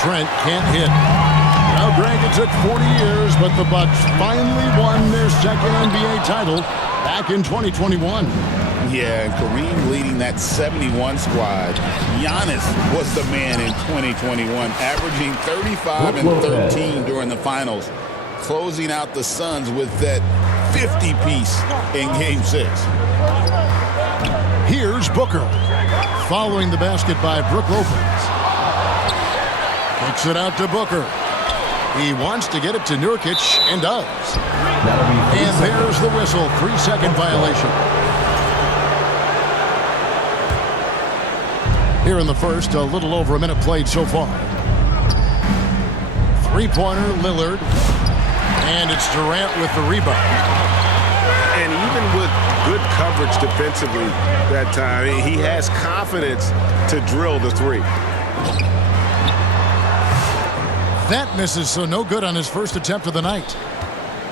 Trent can't hit. Now, Greg, it took 40 years, but the Bucks finally won their second NBA title back in 2021. Yeah, and Kareem leading that 71 squad. Giannis was the man in 2021, averaging 35 and 13 during the finals, closing out the Suns with that 50-piece in Game 6. Here's Booker, following the basket by Brook Lopez. Kicks it out to Booker. He wants to get it to Nurkic, and does. And there's the whistle, 3-second violation. Here in the first, a little over a minute played so far. Three-pointer, Lillard. And it's Durant with the rebound. And even with good coverage defensively that time, he has confidence to drill the three. That misses, so no good on his first attempt of the night.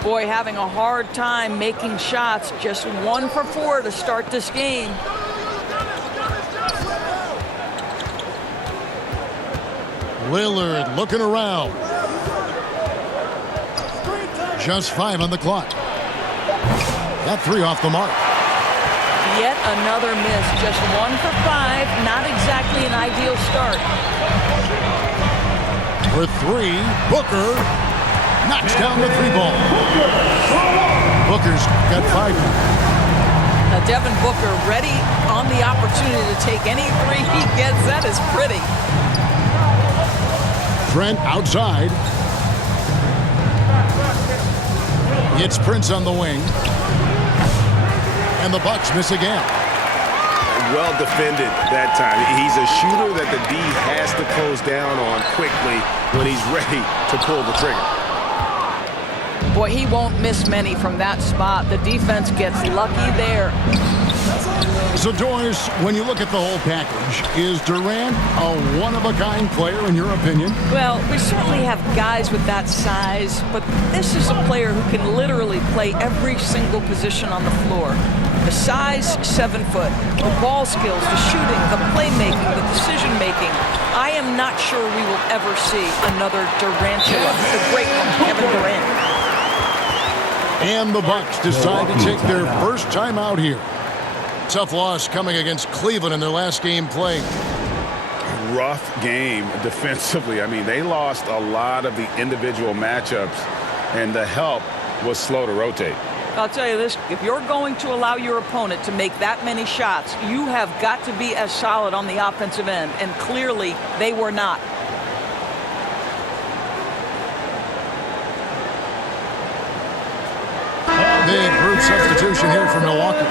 Boy, having a hard time making shots. Just 1 for 4 to start this game. Lillard looking around. Just 5 on the clock. That 3 off the mark. Yet another miss. Just 1 for 5. Not exactly an ideal start. For 3, Booker knocks down the 3 ball. Booker's got 5. Now Devin Booker ready on the opportunity to take any 3 he gets. That is pretty. Trent outside. It's Prince on the wing. And the Bucks miss again. Well defended that time. He's a shooter that the D has to close down on quickly when he's ready to pull the trigger. Boy, he won't miss many from that spot. The defense gets lucky there. So, Doris, when you look at the whole package, is Durant a one-of-a-kind player in your opinion? Well, we certainly have guys with that size, but this is a player who can literally play every single position on the floor. The size, 7 foot. The ball skills, the shooting, the playmaking, the decision-making. I am not sure we will ever see another Durantula, the great one, Kevin Durant. And the Bucks decide to take their first time out here. Tough loss coming against Cleveland in their last game played. Rough game defensively. I mean, they lost a lot of the individual matchups, and the help was slow to rotate. I'll tell you this, if you're going to allow your opponent to make that many shots, you have got to be as solid on the offensive end, and clearly they were not. Big group substitution here for Milwaukee.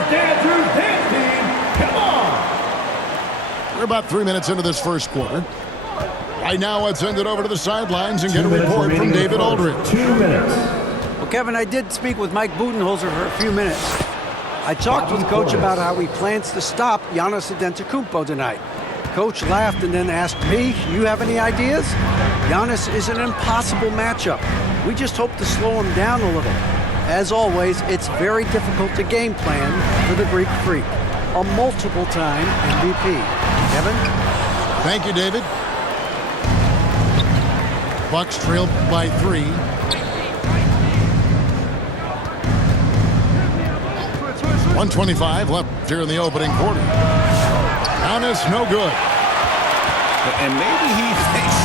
We're about 3 minutes into this first quarter. Right now, let's send it over to the sidelines and get a report from David Aldridge. 2 minutes. Well, Kevin, I did speak with Mike Budenholzer for a few minutes. I talked with Coach about how he plans to stop Giannis Antetokounmpo tonight. Coach laughed and then asked me, "You have any ideas?" Giannis is an impossible matchup. We just hope to slow him down a little. As always, it's very difficult to game plan for the Greek Freak, a multiple-time MVP. Kevin? Thank you, David. Bucks trailed by 3. .125 left here in the opening quarter. Giannis, no good. And maybe he thinks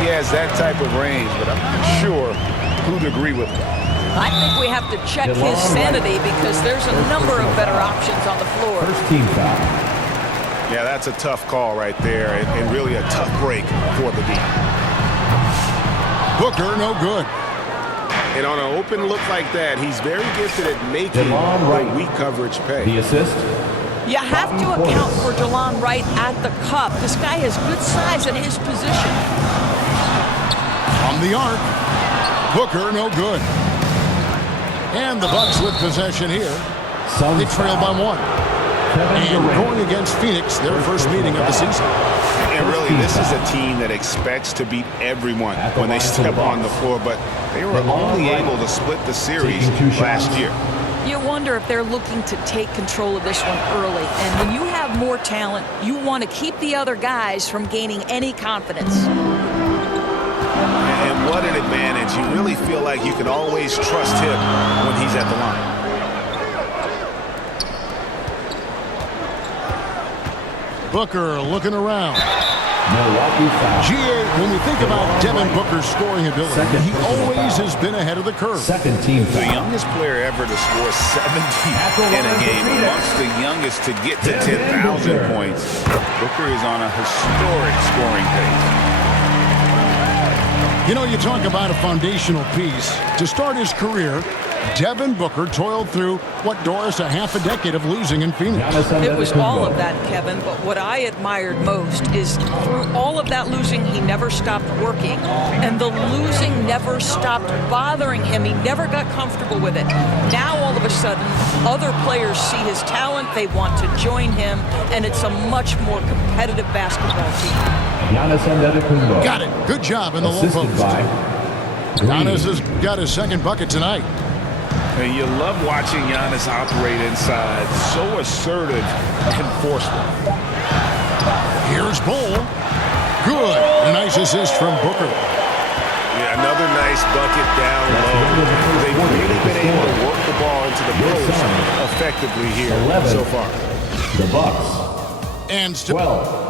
he has that type of range, but I'm not sure who'd agree with him. I think we have to check his sanity because there's a number of better options on the floor. First team foul. Yeah, that's a tough call right there, and really a tough break for the D. Booker, no good. And on an open look like that, he's very gifted at making the weak coverage pay. The assist. You have to account for DeLon Wright at the cup. This guy has good size at his position. From the arc, Booker, no good. And the Bucks with possession here. They trail by 1. And going against Phoenix, their first meeting of the season. And really, this is a team that expects to beat everyone when they step on the floor, but they were only able to split the series last year. You wonder if they're looking to take control of this one early. And when you have more talent, you want to keep the other guys from gaining any confidence. And what an advantage. You really feel like you can always trust him when he's at the line. Booker looking around. Milwaukee foul. GA, when we think about Devin Booker's scoring ability, he always has been ahead of the curve. Second team The foul. youngest player ever to score 70 in a game, amongst the youngest to get to 10,000 points. Booker is on a historic scoring pace. You know, you talk about a foundational piece. To start his career, Devin Booker toiled through, what, Doris, a half a decade of losing in Phoenix. It was all of that, Kevin, but what I admired most is through all of that losing, he never stopped working, and the losing never stopped bothering him. He never got comfortable with it. Now, all of a sudden, other players see his talent, they want to join him, and it's a much more competitive basketball team. Got it. Good job in the low Assisted post. by Giannis has got his second bucket tonight. And you love watching Giannis operate inside. So assertive and forceful. Here's Bull. Good. A nice assist from Booker. Yeah, another nice bucket down low. They've really been able to work the ball into the post effectively here 11. so far. The Bucks. And still 12.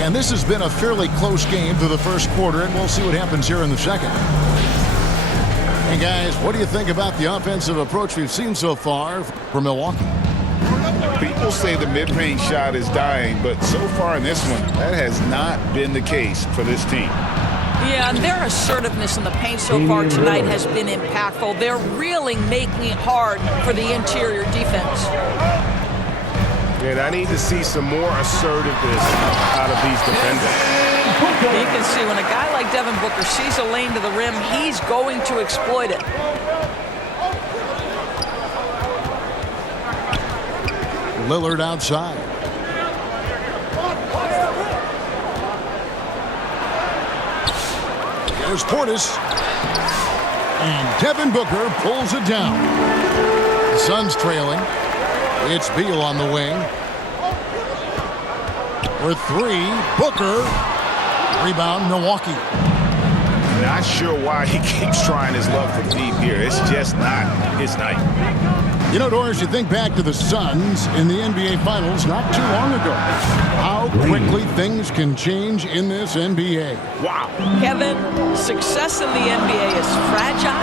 And this has been a fairly close game through the first quarter, and we'll see what happens here in the second. Hey, guys, what do you think about the offensive approach we've seen so far from Milwaukee? People say the mid-range shot is dying, but so far in this one, that has not been the case for this team. Yeah, and their assertiveness in the paint so far tonight has been impactful. They're really making it hard for the interior defense. And I need to see some more assertiveness out of these defenders. You can see when a guy like Devin Booker sees a lane to the rim, he's going to exploit it. Lillard outside. There's Portis. And Devin Booker pulls it down. The Suns trailing. It's Beal on the wing. For three, Booker. Rebound, Milwaukee. Not sure why he keeps trying his luck for deep here. It's just not his night. You know, Doris, you think back to the Suns in the NBA Finals not too long ago. How quickly things can change in this NBA. Wow. Kevin, success in the NBA is fragile,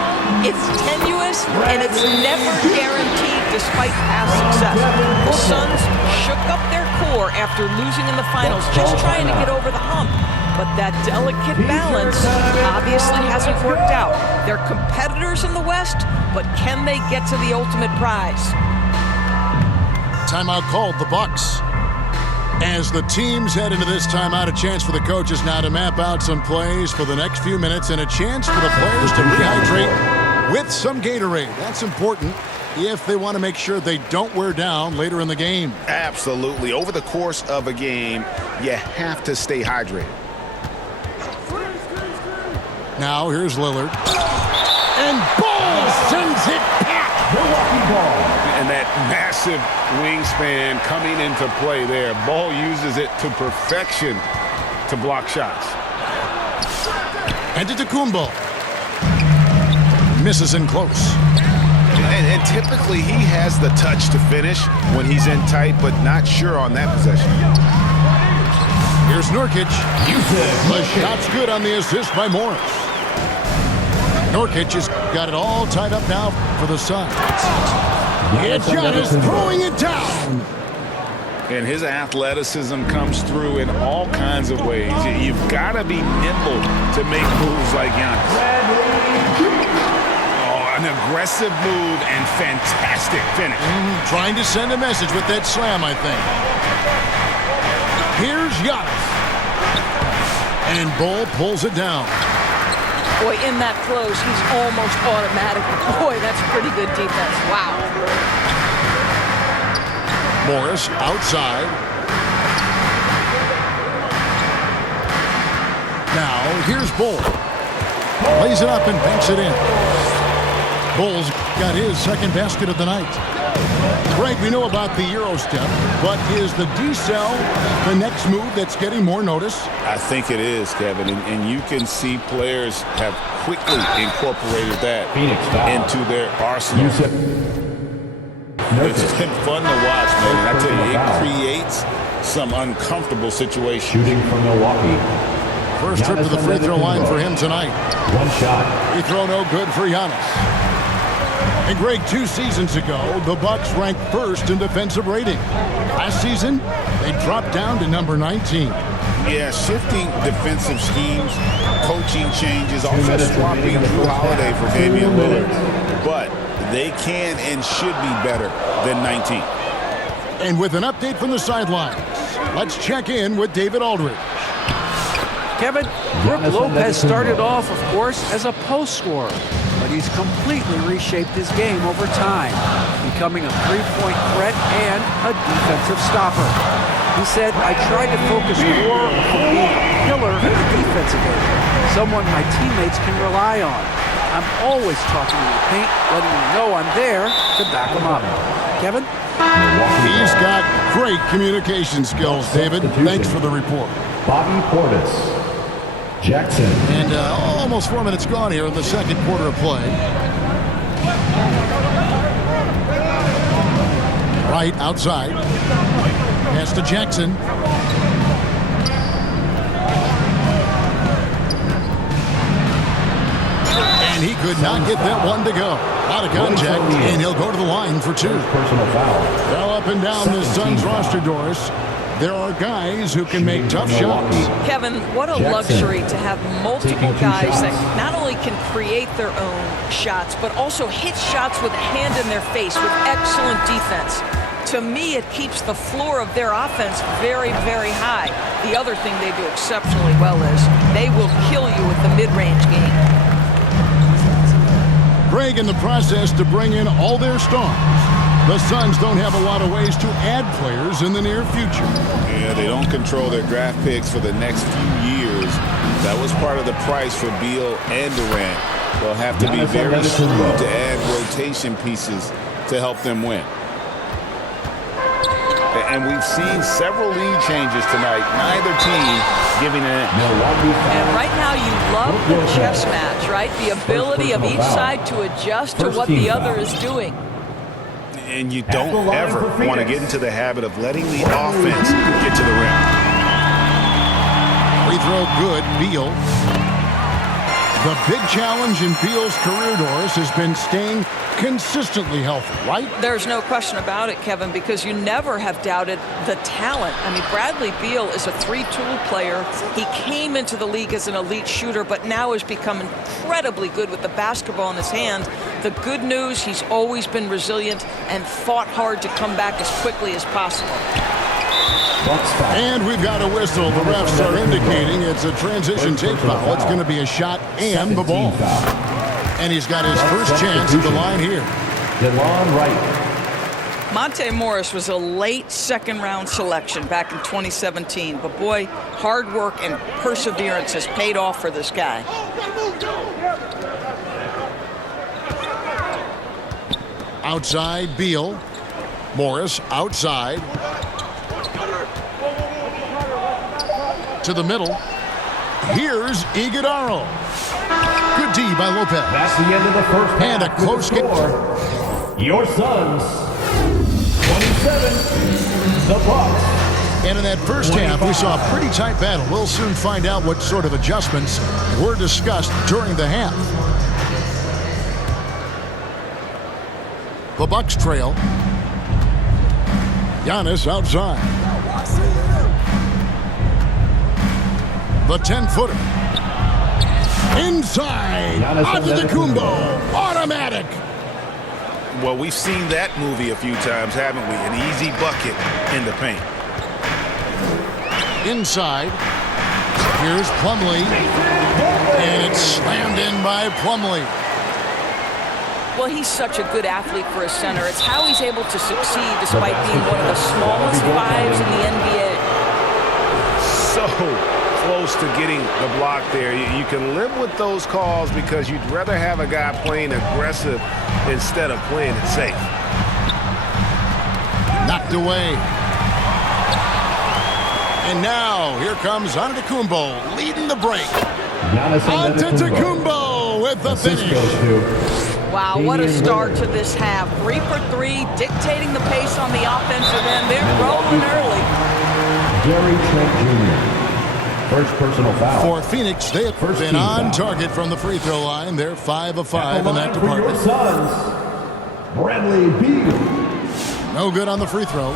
it's tenuous, and it's never guaranteed despite past success. The Suns shook up their core after losing in the finals, just trying to get over the hump. But that delicate balance obviously hasn't worked out. They're competitors in the West, but can they get to the ultimate prize? Timeout called, the Bucks. As the teams head into this timeout, a chance for the coaches now to map out some plays for the next few minutes and a chance for the players to rehydrate with some Gatorade. That's important if they want to make sure they don't wear down later in the game. Absolutely. Over the course of a game, you have to stay hydrated. Now here's Lillard. And Ball sends it back. Milwaukee ball. And that massive wingspan coming into play there. Ball uses it to perfection to block shots. Antetokounmpo. Misses in close. And typically he has the touch to finish when he's in tight, but not sure on that possession. Here's Nurkic. The shot's good on the assist by Morris. Nurkic has got it all tied up now for the Suns. And Giannis throwing it down. And his athleticism comes through in all kinds of ways. You've got to be nimble to make moves like Giannis. Oh, an aggressive move and fantastic finish. Trying to send a message with that slam, I think. Here's Giannis. And Bull pulls it down. Boy, in that close, he's almost automatic. Boy, that's pretty good defense. Wow. Morris outside. Now, here's Bull. Lays it up and banks it in. Bulls got his second basket of the night. Greg, we know about the Euro step, but is the decel the next move that's getting more notice? I think it is, Kevin, and you can see players have quickly incorporated that into their arsenal. It's been fun to watch, man. And I tell you, it creates some uncomfortable situations. Shooting from Milwaukee. First trip to the free throw line for him tonight. One shot. Free throw no good for Giannis. And Greg, 2 seasons ago, the Bucks ranked first in defensive rating. Last season, they dropped down to number 19. Yeah, shifting defensive schemes, coaching changes, also swapping Drew Holiday for Damian Lillard. But they can and should be better than 19. And with an update from the sidelines, let's check in with David Aldridge. Kevin, Brook Lopez started off, of course, as a post scorer, but he's completely reshaped his game over time, becoming a three-point threat and a defensive stopper. He said, I tried to focus more on being a pillar in the defensive area, someone my teammates can rely on. I'm always talking in the paint, letting them know I'm there to back them up. Kevin? He's got great communication skills, David. Thanks for the report. Bobby Portis. Jackson. And almost 4 minutes gone here in the second quarter of play. Right outside. Pass to Jackson. And he could not get that one to go. Out of contact, and he'll go to the line for 2. Personal foul. Well, up and down the Suns roster, Doris. There are guys who can make tough shots. Kevin, what a luxury to have multiple guys that not only can create their own shots, but also hit shots with a hand in their face with excellent defense. To me, it keeps the floor of their offense very, very high. The other thing they do exceptionally well is they will kill you with the mid-range game. Greg in the process to bring in all their stars. The Suns don't have a lot of ways to add players in the near future. Yeah, they don't control their draft picks for the next few years. That was part of the price for Beal and Durant. They'll have to be very shrewd to add rotation pieces to help them win. And we've seen several lead changes tonight. Neither team giving an inch. And right now you love the chess match, right? The ability of each side to adjust to what the other is doing. And you don't ever want to get into the habit of letting the offense get to the rim. Free throw good, Beal. The big challenge in Beal's career, Doris, has been staying consistently healthy, right? There's no question about it, Kevin, because you never have doubted the talent. I mean, Bradley Beal is a three-tool player. He came into the league as an elite shooter, but now has become incredibly good with the basketball in his hand. The good news, he's always been resilient and fought hard to come back as quickly as possible. And we've got a whistle. The refs are indicating it's a transition take foul. It's going to be a shot and the ball. And he's got his first chance at the line here. DeLon Wright. Monte Morris was a late second-round selection back in 2017. But, boy, hard work and perseverance has paid off for this guy. Outside, Beal. Morris outside. To the middle. Here's Iguodala. Good D by Lopez. That's the end of the first half. And a close game. Your Suns, 27, the Bucks. And in that first half, we saw a pretty tight battle. We'll soon find out what sort of adjustments were discussed during the half. The Bucks trail. Giannis outside. The 10-footer. Inside. Antetokounmpo. Automatic. Well, we've seen that movie a few times, haven't we? An easy bucket in the paint. Inside. Here's Plumlee. And it's slammed in by Plumlee. Well, he's such a good athlete for a center. It's how he's able to succeed despite being one of the smallest fives in the NBA. So close to getting the block there. You can live with those calls because you'd rather have a guy playing aggressive instead of playing it safe. Knocked away. And now, here comes Antetokounmpo leading the break. Antetokounmpo with the finish. Wow, what a start to this half. 3 for 3, dictating the pace on the offensive end. They're rolling early. Gary Trent Jr. First personal foul. For Phoenix, they have been on target from the free throw line. They're 5 of 5 in that For your department. Suns, Bradley Beal. No good on the free throw.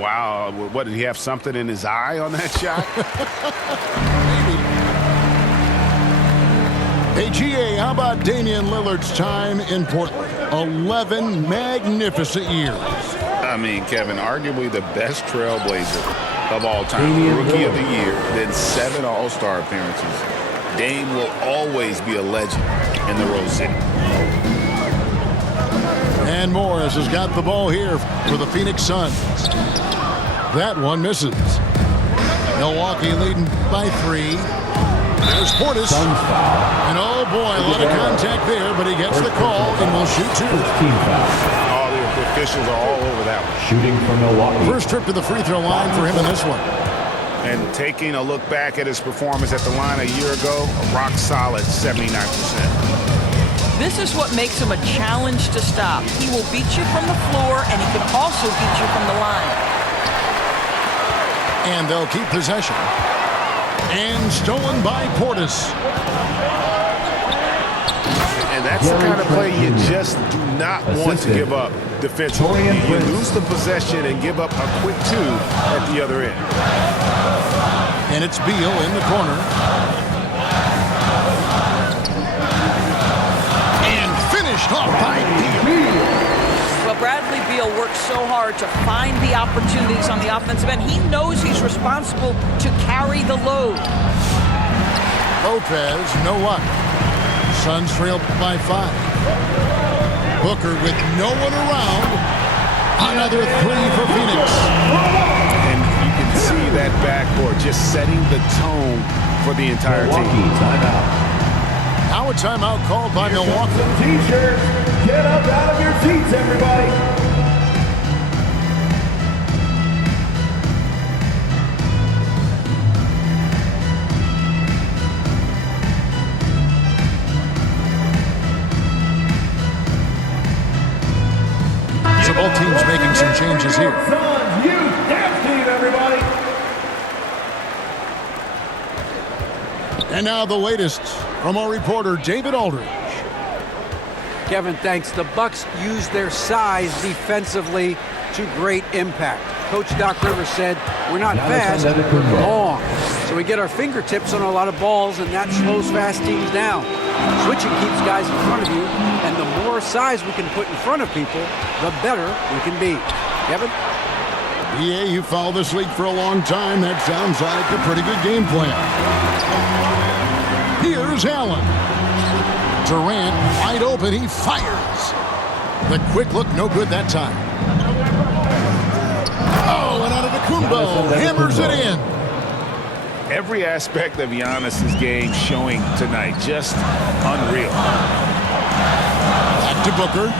Wow, what, did he have something in his eye on that shot? Hey, GA, how about Damian Lillard's time in Portland? 11 magnificent years. I mean, Kevin, arguably the best trailblazer of all time. Damian Rookie of the Lillard. year, then 7 All-Star appearances. Dame will always be a legend in the Rose City. And Morris has got the ball here for the Phoenix Suns. That one misses. Milwaukee leading by 3. There's Portis. Suns foul. And oh boy, a lot of contact there, but he gets the call and will shoot 2. First team foul. All the officials are all over that one. Shooting from Milwaukee. First trip to the free throw line for him in this one. And taking a look back at his performance at the line a year ago, a rock solid 79%. This is what makes him a challenge to stop. He will beat you from the floor, and he can also beat you from the line. And they'll keep possession. And stolen by Portis. And that's the kind of play you just do not want to give up defensively. You lose the possession and give up a quick 2 at the other end. And it's Beal in the corner. And finished off by Beal. Well, Bradley Beal works so hard to find the opportunities on the offensive end. He knows he's responsible to carry the load. Lopez, no luck. Suns trail by 5. Booker with no one around. Another 3 for Phoenix. And you can see that backcourt just setting the tone for the entire Milwaukee, team. timeout. Now a timeout called by Milwaukee. T-shirts. Get up out of your seats, everybody. So both teams making some changes here. Suns, youth dance team, everybody. And now the latest from our reporter, David Aldridge. Kevin, thanks. The Bucks use their size defensively to great impact. Coach Doc Rivers said, we're not fast, we're long. So we get our fingertips on a lot of balls, and that slows fast teams down. Switching keeps guys in front of you, and the more size we can put in front of people, the better we can be. Kevin? Yeah, you followed this league for a long time. That sounds like a pretty good game plan. Here's Allen. Durant wide open. He fires. The quick look, no good that time. Oh, and Antetokounmpo hammers it in. Every aspect of Giannis's game showing tonight, just unreal. Back to Booker.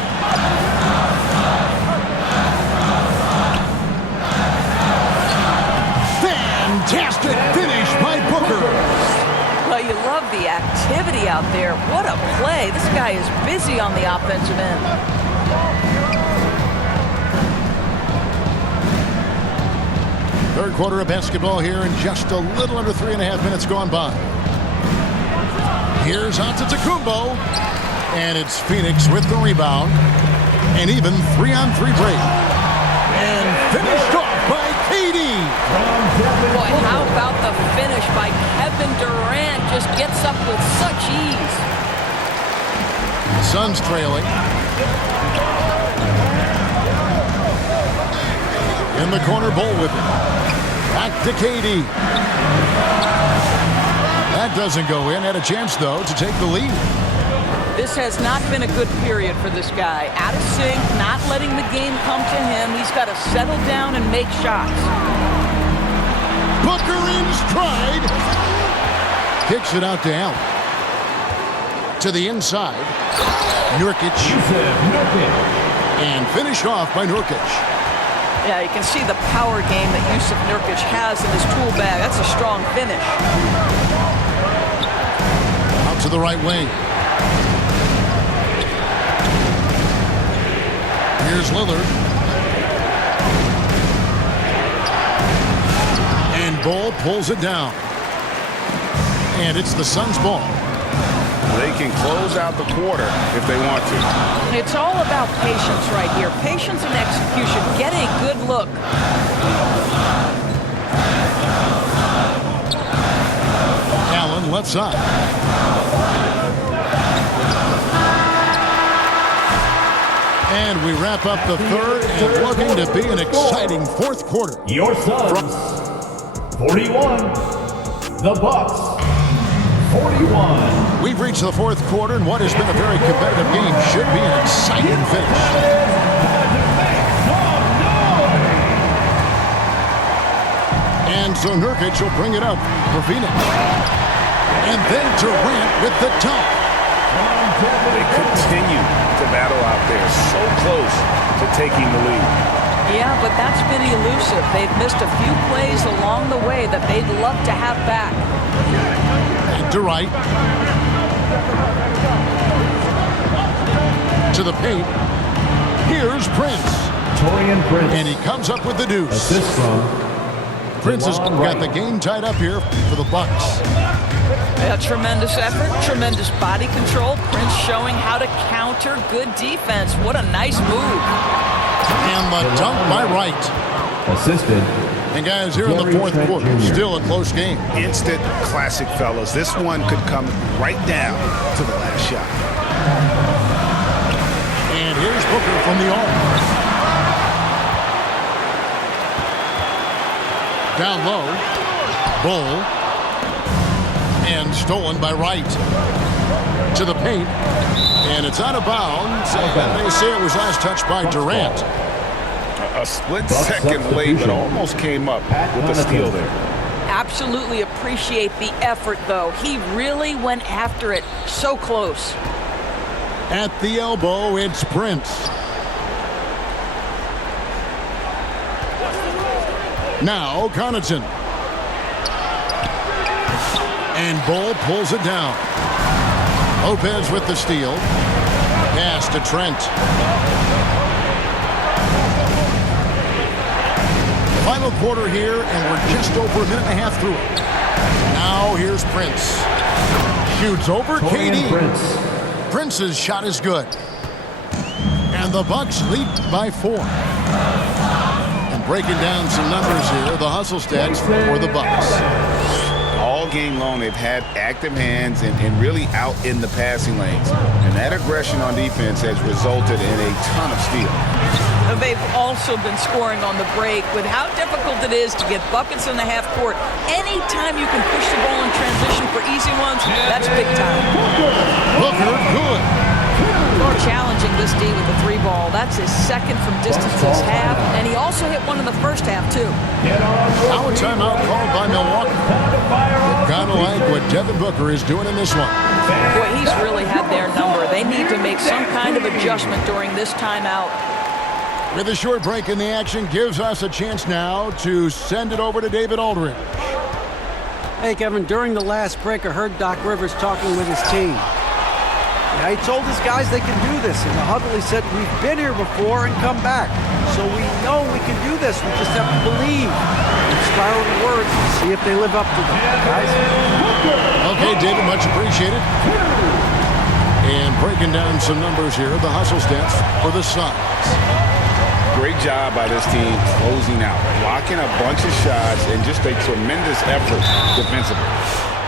Fantastic finish by Booker. Well, you love the activity out there. What a play. This guy is busy on the offensive end. Third quarter of basketball here in just a little under 3.5 minutes gone by. Here's Antetokounmpo. And it's Phoenix with the rebound. And even 3-on-3 break. And finished off by KD. Boy, how about the finish by Kevin Durant? Just gets up with such ease. Suns trailing. In the corner, Bull with it. Back to KD. That doesn't go in. Had a chance, though, to take the lead. This has not been a good period for this guy. Out of sync, not letting the game come to him. He's got to settle down and make shots. Booker in stride. Kicks it out to Allen. To the inside. Nurkic. And finished off by Nurkic. Yeah, you can see the power game that Yusuf Nurkic has in his tool bag. That's a strong finish. Out to the right wing. Here's Lillard. And Ball pulls it down. And it's the Suns' ball. They can close out the quarter if they want to. It's all about patience right here. Patience and execution. Get a good look. Allen left side. And we wrap up the third and looking to be an exciting fourth quarter. Your Suns, 41. The Bucks, 41. We've reached the fourth quarter, and what has been a very competitive game should be an exciting finish. And so Nurkic will bring it up for Phoenix. And then Durant with the dunk. They continue to battle out there, so close to taking the lead. Yeah, but that's been elusive. They've missed a few plays along the way that they'd love to have back. And to right. To the paint. Here's Prince. Torian Prince. And he comes up with the deuce. Assist from Prince has got the game tied up here for the Bucks. Yeah, tremendous effort, tremendous body control. Prince showing how to counter good defense. What a nice move. And the dunk by Wright. Assisted. And guys, here in the fourth quarter, still a close game. Instant classic, fellas. This one could come right down to the last shot. And here's Booker from the arc. Down low. Bull. And stolen by Wright. To the paint. And it's out of bounds. And they say it was last touched by Durant. A split second late, but almost came up with the steal there. Absolutely appreciate the effort, though. He really went after it. So close. At the elbow, it's Prince. Now, Connaughton. And Bull pulls it down. Lopez with the steal. Pass to Trent. Final quarter here, and we're just over a minute and a half through it. Now here's Prince. Shoots over KD. Prince's shot is good. And the Bucks lead by 4. And breaking down some numbers here, the hustle stats for the Bucks. All game long, they've had active hands and really out in the passing lanes. And that aggression on defense has resulted in a ton of steals. They've also been scoring on the break. With how difficult it is to get buckets in the half court, anytime you can push the ball in transition for easy ones, that's big time. Booker, good. More challenging this D with the 3 ball. That's his second from distance this half, and he also hit one in the first half, too. Now a timeout called by Milwaukee. Kind of like what Devin Booker is doing in this one. Boy, he's really had their number. They need to make some kind of adjustment during this timeout. With a short break in the action, gives us a chance now to send it over to David Aldridge. Hey, Kevin, during the last break, I heard Doc Rivers talking with his team. Yeah, he told his guys they can do this. In the huddle, he said, we've been here before and come back. So we know we can do this. We just have to believe. Inspiring words. See if they live up to them, guys. Okay, David, much appreciated. And breaking down some numbers here, the hustle stats for the Suns. Great job by this team closing out, blocking a bunch of shots, and just a tremendous effort defensively.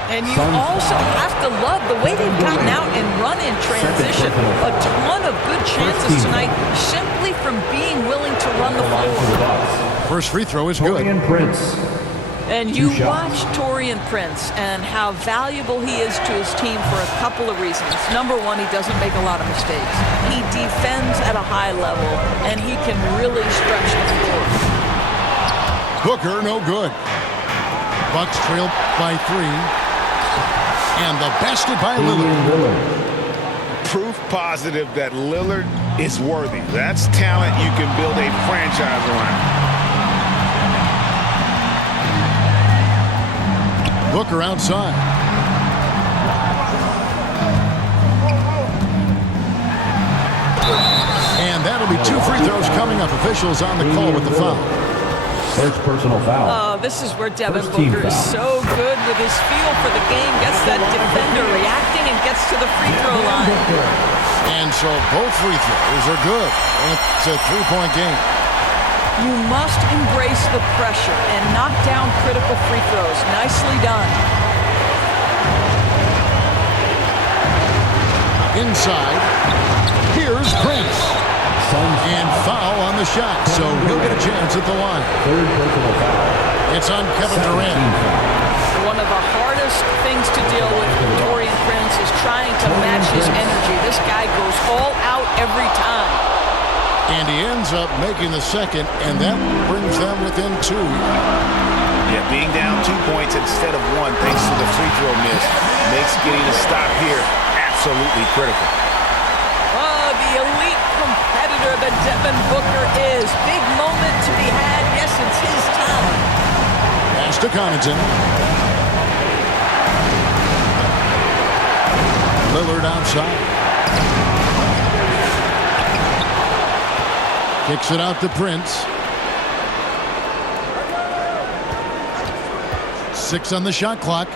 And you also have to love the way they've gotten out and run in transition. A ton of good chances tonight simply from being willing to run the floor. First free throw is good. And you watch Torian Prince and how valuable he is to his team for a couple of reasons. Number one, he doesn't make a lot of mistakes. He defends at a high level, and he can really stretch the floor. Booker, no good. Bucks trail by 3. And the basket by Lillard. Proof positive that Lillard is worthy. That's talent you can build a franchise around. Booker outside. And that'll be 2 free throws coming up. Officials on the call with the foul. First personal foul. Oh, this is where Devin First team Booker is foul. so good with his feel for the game. Gets that defender reacting and gets to the free throw line. And so both free throws are good. And it's a 3-point game. You must embrace the pressure and knock down critical free throws. Nicely done. Inside. Here's Prince. And foul on the shot, so he'll get a chance at the line. Third personal foul. It's on Kevin Durant. One of the hardest things to deal with Taurean Prince is trying to match his energy. This guy goes all out every time. And he ends up making the second, and that brings them within 2. Yeah, being down 2 points instead of 1 thanks to the free throw miss makes getting a stop here absolutely critical. Oh, the elite competitor that Devin Booker is. Big moment to be had. Yes, it's his time. Pass to Connaughton. Lillard outside. Kicks it out to Prince. 6 on the shot clock.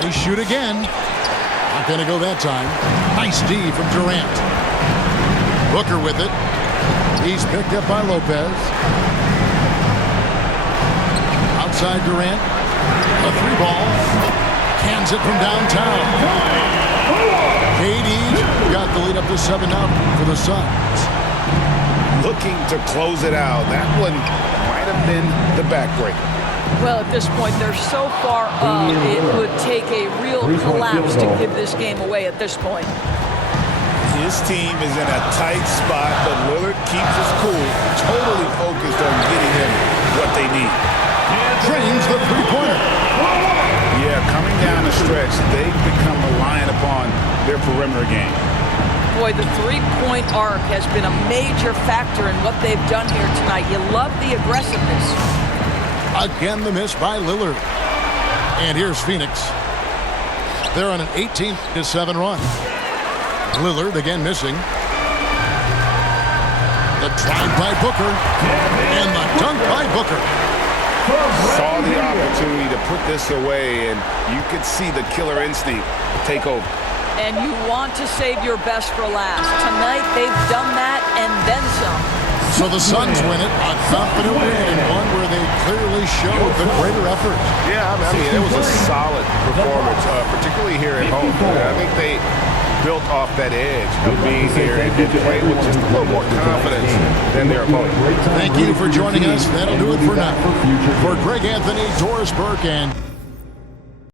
They shoot again. Not going to go that time. Nice D from Durant. Booker with it. He's picked up by Lopez. Outside Durant. A 3-ball. Cans it from downtown. KD's got the lead up to 7 now for the Suns. Looking to close it out. That one might have been the backbreaker. Well, at this point, they're so far up, it would take a real collapse to give this game away at this point. His team is in a tight spot, but Lillard keeps his cool, totally focused on getting him what they need. Drains the 3-pointer. Yeah, coming down the stretch, they've become reliant upon their perimeter game. Boy, the 3-point arc has been a major factor in what they've done here tonight. You love the aggressiveness. Again, the miss by Lillard. And here's Phoenix. They're on an 18-7 run. Lillard again missing. The drive by Booker. And the dunk by Booker. Saw the opportunity to put this away, and you could see the killer instinct take over. And you want to save your best for last. Tonight, they've done that and then some. So the Suns win it, a confident win, and one where they clearly showed the greater effort. Yeah, I mean, it was a solid performance, particularly here at home. I think they built off that edge of being here and played with just a little more confidence than their opponent. Thank you for joining us. That'll do it for now. For Greg Anthony, Doris Burke, and